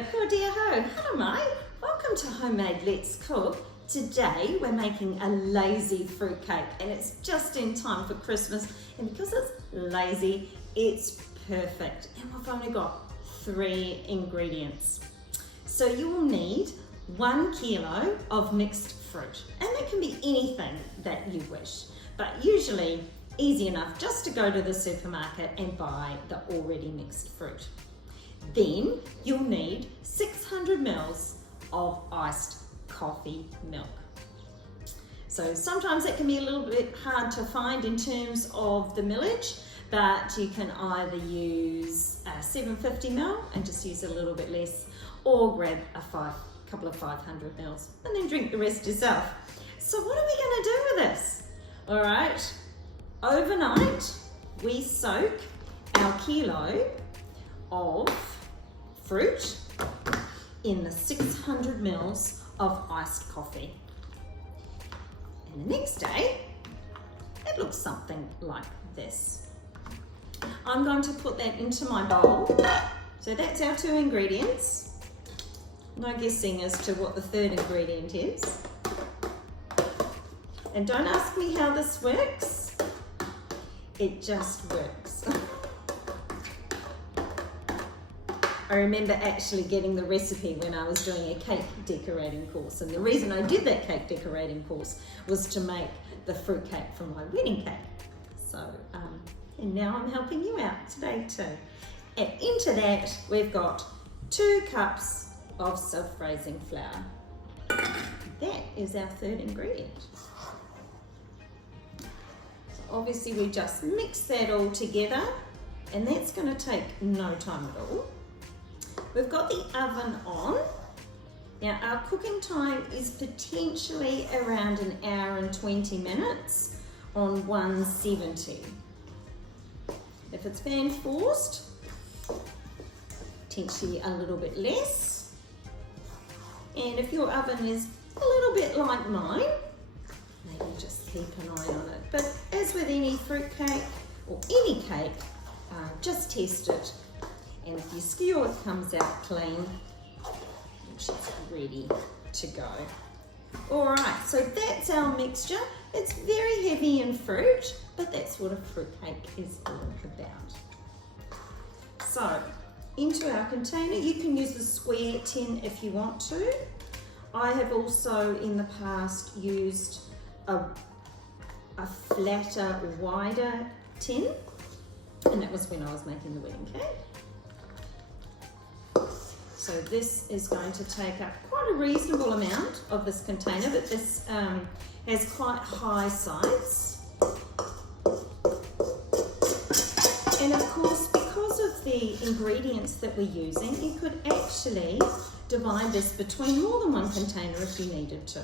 Ko dia ho, hello mai. Welcome to Homemade Let's Cook. Today we're making a lazy fruitcake and it's just in time for Christmas, and because it's lazy, it's perfect. And we've only got 3 ingredients. So you will need 1 kilo of mixed fruit, and that can be anything that you wish, but usually easy enough just to go to the supermarket and buy the already mixed fruit. Then you'll need 600 mils of iced coffee milk. So sometimes it can be a little bit hard to find in terms of the millage, but you can either use 750 ml and just use a little bit less, or grab a couple of 500 mils and then drink the rest yourself. So what are we going to do with this? All right, overnight we soak our kilo of fruit in the 600 mils of iced coffee. And the next day, it looks something like this. I'm going to put that into my bowl. So that's our 2 ingredients. No guessing as to what the 3rd ingredient is. And don't ask me how this works. It just works. I remember actually getting the recipe when I was doing a cake decorating course, and the reason I did that cake decorating course was to make the fruitcake for my wedding cake. So, and now I'm helping you out today too. And into that we've got 2 cups of self-raising flour. That is our 3rd ingredient. So obviously we just mix that all together, and that's going to take no time at all. We've got the oven on. Now our cooking time is potentially around 1 hour and 20 minutes on 170. If it's fan forced, potentially a little bit less. And if your oven is a little bit like mine, maybe just keep an eye on it. But as with any fruitcake or any cake, just test it. And if your skewer comes out clean, she's ready to go. All right, so that's our mixture. It's very heavy in fruit, but that's what a fruitcake is all about. So, into our container, you can use a square tin if you want to. I have also in the past used a flatter, wider tin, and that was when I was making the wedding cake. So this is going to take up quite a reasonable amount of this container, but this has quite high sides. And of course, because of the ingredients that we're using, you could actually divide this between more than 1 container if you needed to.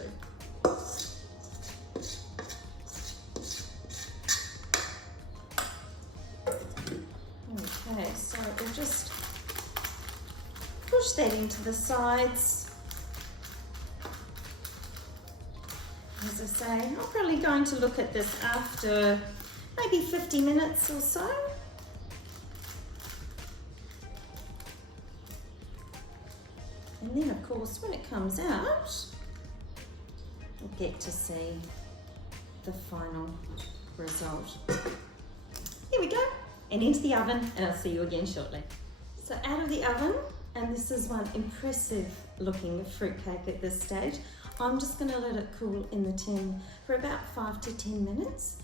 Okay, so we'll just push that into the sides. As I say, I'm probably going to look at this after maybe 50 minutes or so. And then of course when it comes out, we'll get to see the final result. Here we go, and into the oven, and I'll see you again shortly. So out of the oven, and this is one impressive looking fruitcake at this stage. I'm just going to let it cool in the tin for about 5 to 10 minutes.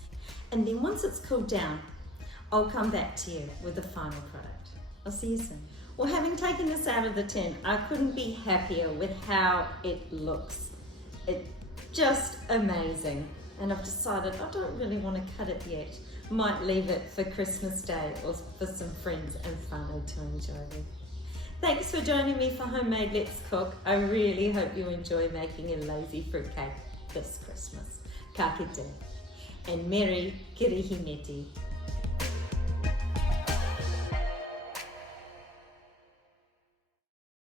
And then once it's cooled down, I'll come back to you with the final product. I'll see you soon. Well, having taken this out of the tin, I couldn't be happier with how it looks. It's just amazing. And I've decided I don't really want to cut it yet. Might leave it for Christmas Day or for some friends and family to enjoy with. Thanks for joining me for Homemade Let's Cook. I really hope you enjoy making a lazy fruitcake this Christmas. Ka kite. And Merry Kirihimeti.